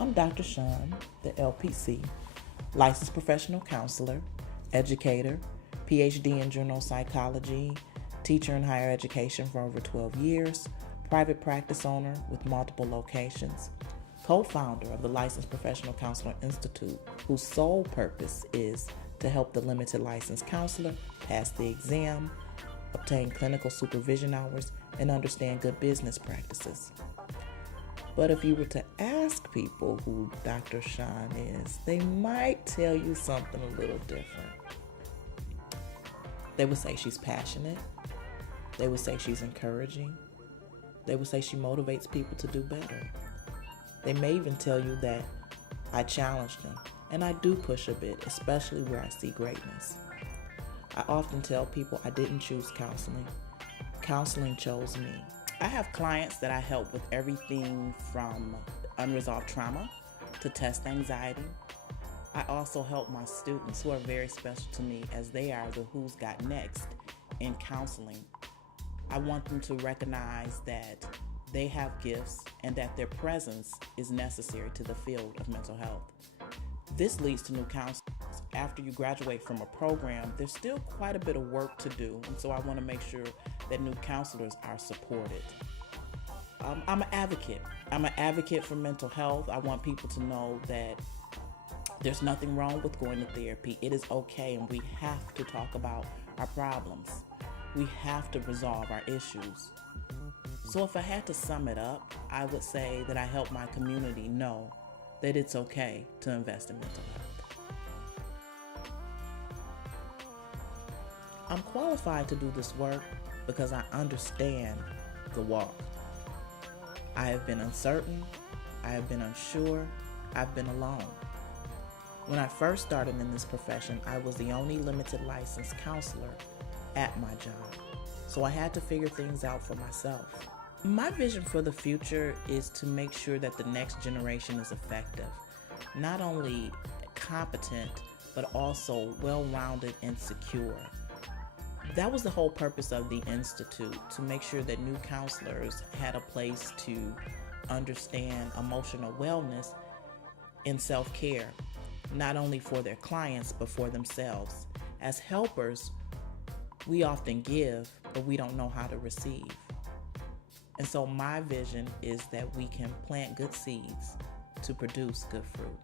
I'm Dr. Shawn, the LPC, licensed professional counselor, educator, PhD in general psychology, teacher in higher education for over 12 years, private practice owner with multiple locations, co-founder of the Licensed Professional Counselor Institute, whose sole purpose is to help the limited licensed counselor pass the exam, obtain clinical supervision hours, and understand good business practices. But if you were to ask people who Dr. Shawn is, they might tell you something a little different. They would say she's passionate. They would say she's encouraging. They would say she motivates people to do better. They may even tell you that I challenge them, and I do push a bit, especially where I see greatness. I often tell people I didn't choose counseling. Counseling chose me. I have clients that I help with everything from unresolved trauma to test anxiety. I also help my students who are very special to me, as they are the who's got next in counseling. I want them to recognize that they have gifts and that their presence is necessary to the field of mental health. This leads to new counselors. After you graduate from a program, there's still quite a bit of work to do, and so I want to make sure that new counselors are supported. I'm an advocate. I'm an advocate for mental health. I want people to know that there's nothing wrong with going to therapy. It is okay, and we have to talk about our problems. We have to resolve our issues. So if I had to sum it up, I would say that I help my community know that it's okay to invest in mental health. I'm qualified to do this work because I understand the walk. I have been uncertain, I have been unsure, I've been alone. When I first started in this profession, I was the only limited licensed counselor at my job, so I had to figure things out for myself. My vision for the future is to make sure that the next generation is effective, not only competent, but also well-rounded and secure. That was the whole purpose of the Institute, to make sure that new counselors had a place to understand emotional wellness and self-care, not only for their clients, but for themselves. As helpers, we often give, but we don't know how to receive. And so my vision is that we can plant good seeds to produce good fruit.